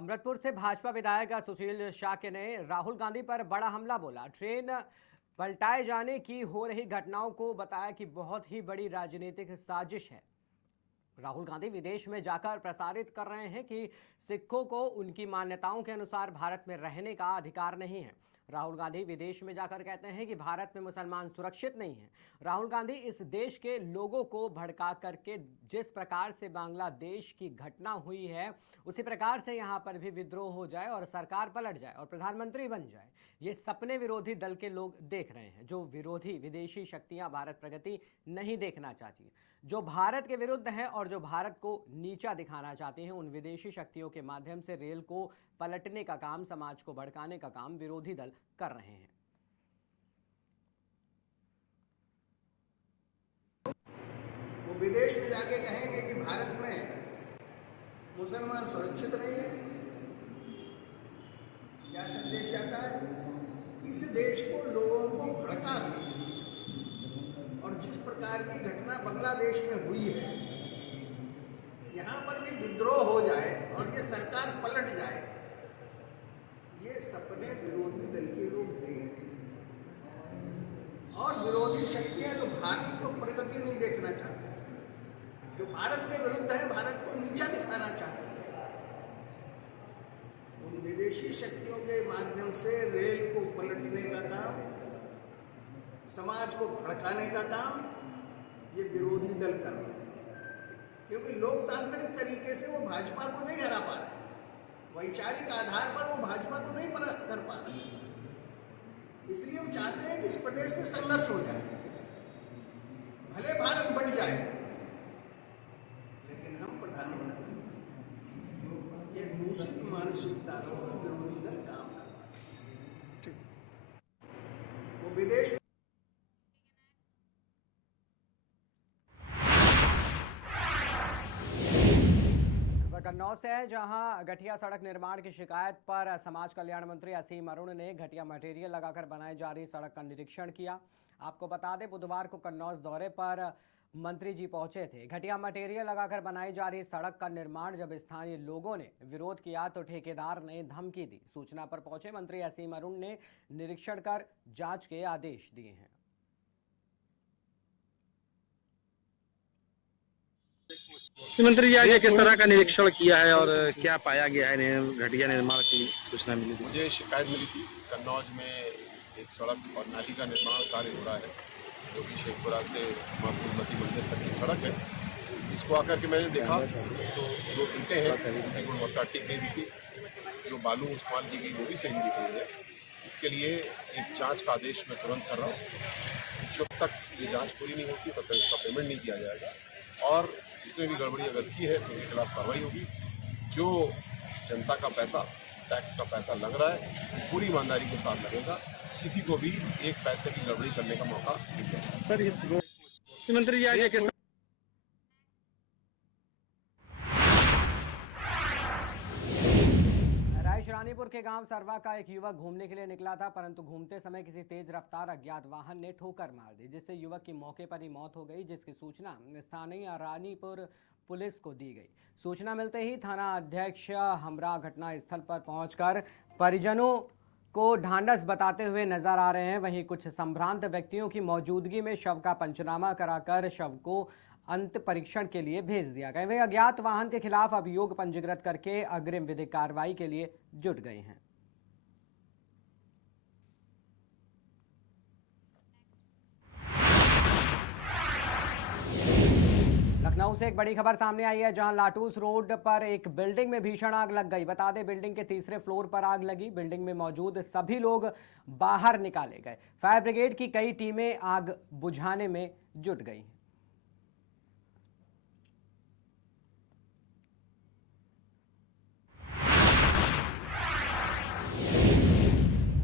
अमृतपुर से भाजपा विधायक सुशील शाक्य ने राहुल गांधी पर बड़ा हमला बोला। ट्रेन पलटाए जाने की हो रही घटनाओं को बताया कि बहुत ही बड़ी राजनीतिक साजिश है। राहुल गांधी विदेश में जाकर प्रसारित कर रहे हैं कि सिखों को उनकी मान्यताओं के अनुसार भारत में रहने का अधिकार नहीं है। राहुल गांधी विदेश में जाकर कहते हैं कि भारत में मुसलमान सुरक्षित नहीं है। राहुल गांधी इस देश के लोगों को भड़का करके जिस प्रकार से बांग्लादेश की घटना हुई है उसी प्रकार से यहां पर भी विद्रोह हो जाए और सरकार पलट जाए और प्रधानमंत्री बन जाए, ये सपने विरोधी दल के लोग देख रहे हैं। जो विरोधी विदेशी शक्तियां भारत प्रगति नहीं देखना चाहती, जो भारत के विरुद्ध है और जो भारत को नीचा दिखाना चाहते हैं, उन विदेशी शक्तियों के माध्यम से रेल को पलटने का काम, समाज को भड़काने का काम विरोधी दल कर रहे हैं। वो विदेश में जाके कहेंगे कि भारत में मुसलमान सुरक्षित नहीं है। क्या संदेश आता है? इस देश को लोगों को भड़का के और जिस प्रकार की घटना बांग्लादेश में हुई है, यहां पर भी विद्रोह हो जाए और ये सरकार पलट जाए, ये सपने विरोधी दल के लोग देखते हैं। और विरोधी शक्तियां जो भारत को प्रगति नहीं देखना चाहती, जो भारत के विरुद्ध है, भारत को नीचा दिखाना चाहती है, उन विदेशी शक्तियों के माध्यम से रेल को पलटने का काम, समाज को भड़काने का काम ये विरोधी दल कर रहे हैं। क्योंकि लोकतांत्रिक तरीके से वो भाजपा को नहीं हरा पा रहे, वैचारिक आधार पर वो भाजपा को नहीं परास्त कर पा रहे, इसलिए वो चाहते हैं कि इस प्रदेश में संघर्ष हो जाए, भले भारत बढ़ जाए, लेकिन हम प्रधानमंत्री ये दूषित मानसिकता से विरोधी दल काम कर रहा है। वो विदेश कन्नौज से है, जहां घटिया सड़क निर्माण की शिकायत पर समाज कल्याण मंत्री असीम अरुण ने घटिया मटेरियल लगाकर बनाई जा रही सड़क का निरीक्षण किया। आपको बता दें, बुधवार को कन्नौज दौरे पर मंत्री जी पहुंचे थे। घटिया मटेरियल लगाकर बनाई जा रही सड़क का निर्माण जब स्थानीय लोगों ने विरोध किया तो ठेकेदार ने धमकी दी। सूचना पर पहुंचे मंत्री असीम अरुण ने निरीक्षण कर जांच के आदेश दिए हैं। मुख्यमंत्री जी आज किस तरह का निरीक्षण किया है और क्या पाया गया है? घटिया निर्माण की सूचना मिली थी। मुझे शिकायत मिली थी कन्नौज में एक सड़क और नाली का निर्माण कार्य हो रहा है, जो कि शेखपुरा से महापुरमती मंदिर तक की सड़क है। इसको आकर के मैंने देखा तो जो ईंटें हैं उनकी गुणवत्ता ठीक नहीं दिखी, जो बालू इस्तेमाल की गई वो भी सही नहीं दिख रही है। इसके लिए एक जाँच का आदेश मैं तुरंत कर रहा हूँ। जब तक ये जाँच पूरी नहीं होती तब तक इसका पेमेंट नहीं किया जाएगा और जिसमें भी गड़बड़ी अगर की है तो उनके खिलाफ कार्रवाई होगी। जो जनता का पैसा, टैक्स का पैसा लग रहा है, पूरी ईमानदारी के साथ लगेगा, किसी को भी एक पैसे की गड़बड़ी करने का मौका नहीं देगा। सर, इस मुख्यमंत्री जी आज किस रानीपुर के गांव सरवा का एक युवक घूमने के लिए निकला था, परंतु घूमते समय किसी तेज रफ्तार अज्ञात वाहन ने ठोकर मार दी, जिससे युवक की मौके पर ही मौत हो गई, जिसकी सूचना स्थानीय रानीपुर पुलिस को दी गई। सूचना मिलते ही थाना अध्यक्ष हमरा घटनास्थल पर पहुंचकर परिजनों को ढांढस बताते हुए नजर आ रहे हैं। वहीं कुछ संभ्रांत व्यक्तियों की मौजूदगी में शव का पंचनामा कराकर शव को अंत परीक्षण के लिए भेज दिया गया। वे अज्ञात वाहन के खिलाफ अभियोग पंजीकृत करके अग्रिम विधिक कार्रवाई के लिए जुट गए हैं। लखनऊ से एक बड़ी खबर सामने आई है, जहां लाटूस रोड पर एक बिल्डिंग में भीषण आग लग गई। बता दें, बिल्डिंग के तीसरे फ्लोर पर आग लगी। बिल्डिंग में मौजूद सभी लोग बाहर निकाले गए। फायर ब्रिगेड की कई टीमें आग बुझाने में जुट गई हैं।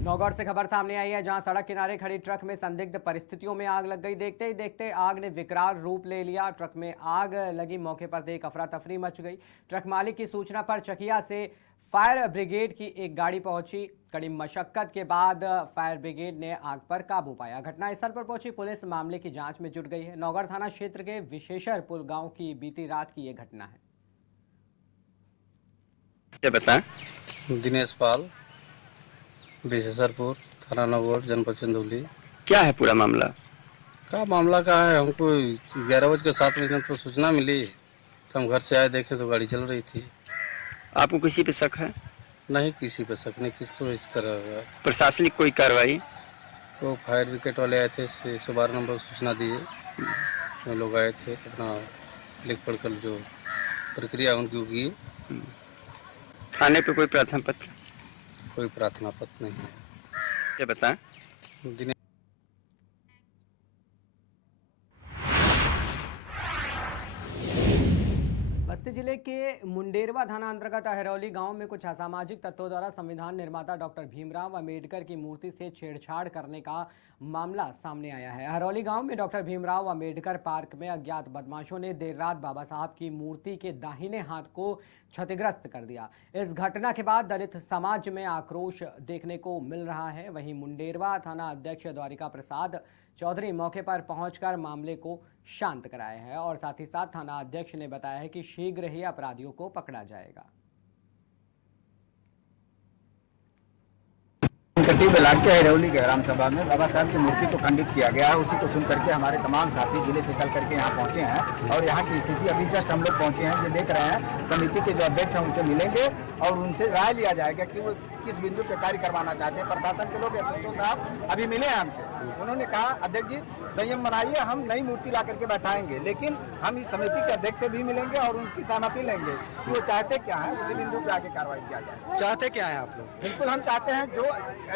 नौगढ़ से खबर सामने आई है, जहां सड़क किनारे खड़ी ट्रक में संदिग्ध परिस्थितियों में आग लग गई। देखते ही देखते आग ने विकराल रूप ले लिया। ट्रक में आग लगी मौके पर देख अफरा तफरी मच गई। ट्रक मालिक की सूचना पर चकिया से फायर ब्रिगेड की एक गाड़ी पहुंची। कड़ी मशक्कत के बाद फायर ब्रिगेड ने आग पर काबू पाया। घटनास्थल पर पहुंची पुलिस मामले की जांच में जुट गई है। नौगढ़ थाना क्षेत्र के विशेषरपुर गांव की बीती रात की यह घटना है। क्या बताएं? दिनेश पाल, विशेषरपुर, थाना नवगढ़, जनपद चंदौली। क्या है पूरा मामला? का मामला का है, हमको 11:07 तो सूचना मिली, तो हम घर से आए, देखे तो गाड़ी चल रही थी। आपको किसी पे शक है? नहीं, किसी पे शक नहीं, किसको इस तरह का। प्रशासनिक कोई कार्रवाई? तो फायर ब्रिगेड वाले आए थे, 112 नंबर सूचना दिए, वो लोग आए थे, तो अपना लिख पढ़ कर जो प्रक्रिया उनकी की। थाने पे कोई प्रार्थना पत्र? कोई प्रार्थना पत्र नहीं है। क्या बताएं? दिनेश बस्ती जिले के मुंडेरवा थाना अंतर्गत अहरौली गांव में कुछ असामाजिक तत्वों द्वारा संविधान निर्माता डॉक्टर भीमराव अंबेडकर की मूर्ति से छेड़छाड़ करने का मामला सामने आया है। अहरौली गांव में डॉक्टर भीमराव अंबेडकर पार्क में अज्ञात बदमाशों ने देर रात बाबा साहब की मूर्ति के दाहिने हाथ को क्षतिग्रस्त कर दिया। इस घटना के बाद दलित समाज में आक्रोश देखने को मिल रहा है। वहीं मुंडेरवा थाना अध्यक्ष द्वारिका प्रसाद चौधरी मौके पर पहुंचकर मामले को शांत कराए हैं और साथ ही साथ थाना अध्यक्ष ने बताया है कि शीघ्र ही अपराधियों को पकड़ा जाएगा। कटी ब्लॉक के अहरौली के ग्राम सभा में बाबा साहब की मूर्ति को खंडित किया गया है। उसी को सुन करके हमारे तमाम साथी जिले से चल करके यहाँ पहुँचे हैं और यहाँ की स्थिति अभी जस्ट हम लोग पहुँचे हैं, ये देख रहे हैं। समिति के जो अध्यक्ष हैं उनसे मिलेंगे और उनसे राय लिया जाएगा कि वो किस बिंदु पे कार्य करवाना चाहते हैं। प्रशासन के लोग एसएचओ साहब अभी मिले हैं हमसे, उन्होंने कहा अध्यक्ष जी संयम बनाइए, हम नई मूर्ति ला करके बैठाएंगे, लेकिन हम इस समिति के अध्यक्ष से भी मिलेंगे और उनकी सहमति लेंगे कि वो चाहते क्या है, उसी बिंदु पे आगे कार्रवाई किया जाए। चाहते क्या है आप लोग? बिल्कुल हम चाहते हैं जो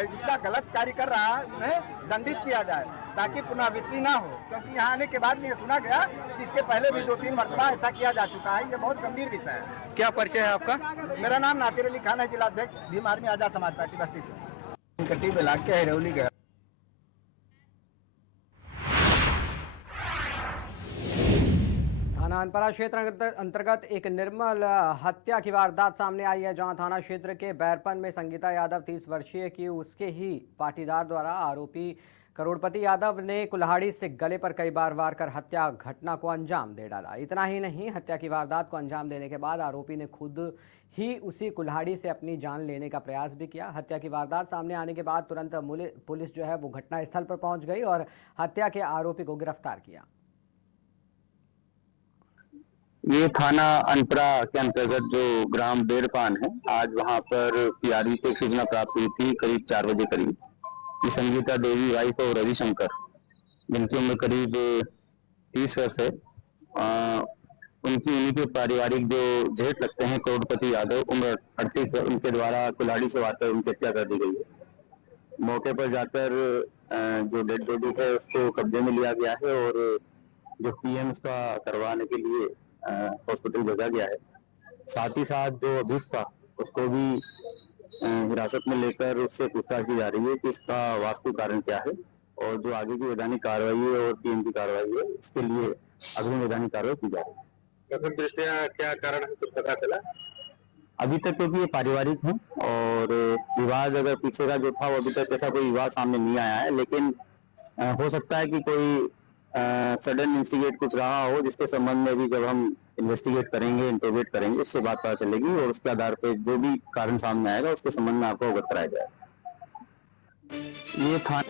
इतना गलत कार्य कर रहा है उन्हें दंडित किया जाए ताकि पुनरावृत्ति ना हो, क्योंकि यहाँ आने के बाद में ये सुना गया कि इसके पहले भी 2-3 मरतबा ऐसा किया जा चुका है। ये बहुत गंभीर विषय है। क्या परिचय है आपका? मेरा नाम नासिर अली खान है, जिला अध्यक्ष भीम आर्मी आजाद समाज पार्टी बस्ती से। कटी ब्लॉक के अहरौली गया। थाना अनपरा क्षेत्र अंतर्गत एक निर्मल हत्या की वारदात सामने आई है, जहां थाना क्षेत्र के बैरपन में संगीता यादव 30 वर्षीय की उसके ही पाटीदार द्वारा आरोपी करोड़पति यादव ने कुल्हाड़ी से गले पर कई बार वार कर हत्या घटना को अंजाम दे डाला। इतना ही नहीं, हत्या की वारदात को अंजाम देने के बाद आरोपी ने खुद ही उसी कुल्हाड़ी से अपनी जान लेने का प्रयास भी किया। हत्या की वारदात सामने आने के बाद तुरंत पुलिस जो है वो घटनास्थल पर पहुंच गई और हत्या के आरोपी को गिरफ्तार किया। ये थाना अनपरा के अंतर्गत जो ग्राम बेरपान है, आज वहां पर पीआरवी को एक सूचना प्राप्त हुई थी करीब 4 बजे करीब। ये संगीता देवी वाइफ और रविशंकर, जिनकी उम्र करीब 30 वर्ष है, उन्हीं के पारिवारिक जो जेठ लगते हैं करोड़पति यादव, उम्र 38, उनके द्वारा कुल्हाड़ी से वार कर उनकी हत्या कर दी गई है। मौके पर जाकर जो डेड बॉडी है उसको कब्जे में लिया गया है और जो पीएम उसका करवाने के लिए हॉस्पिटल भेजा गया है। साथ ही साथ जो अभियुक्त था उसको भी हिरासत में लेकर उससे पूछताछ की जा रही है कि इसका वास्तविक कारण क्या है और जो आगे की वैधानिक कार्रवाई है और पीएम की कार्रवाई है उसके लिए अग्रिम वैधानिक कार्रवाई की जा रही है। दृष्टिया क्या कारण है, कुछ पता चला अभी तक? क्योंकि ये पारिवारिक है और विवाद अगर पीछे का जो था वो अभी तक ऐसा कोई विवाद सामने नहीं आया है, लेकिन हो सकता है कि कोई सडन इंस्टिगेट कुछ रहा हो, जिसके संबंध में भी जब हम इन्वेस्टिगेट करेंगे, इंटरोगेट करेंगे, उससे बात पता चलेगी और उसके आधार पे जो भी कारण सामने आएगा उसके संबंध में आपको अवगत कराया जाएगा। ये था।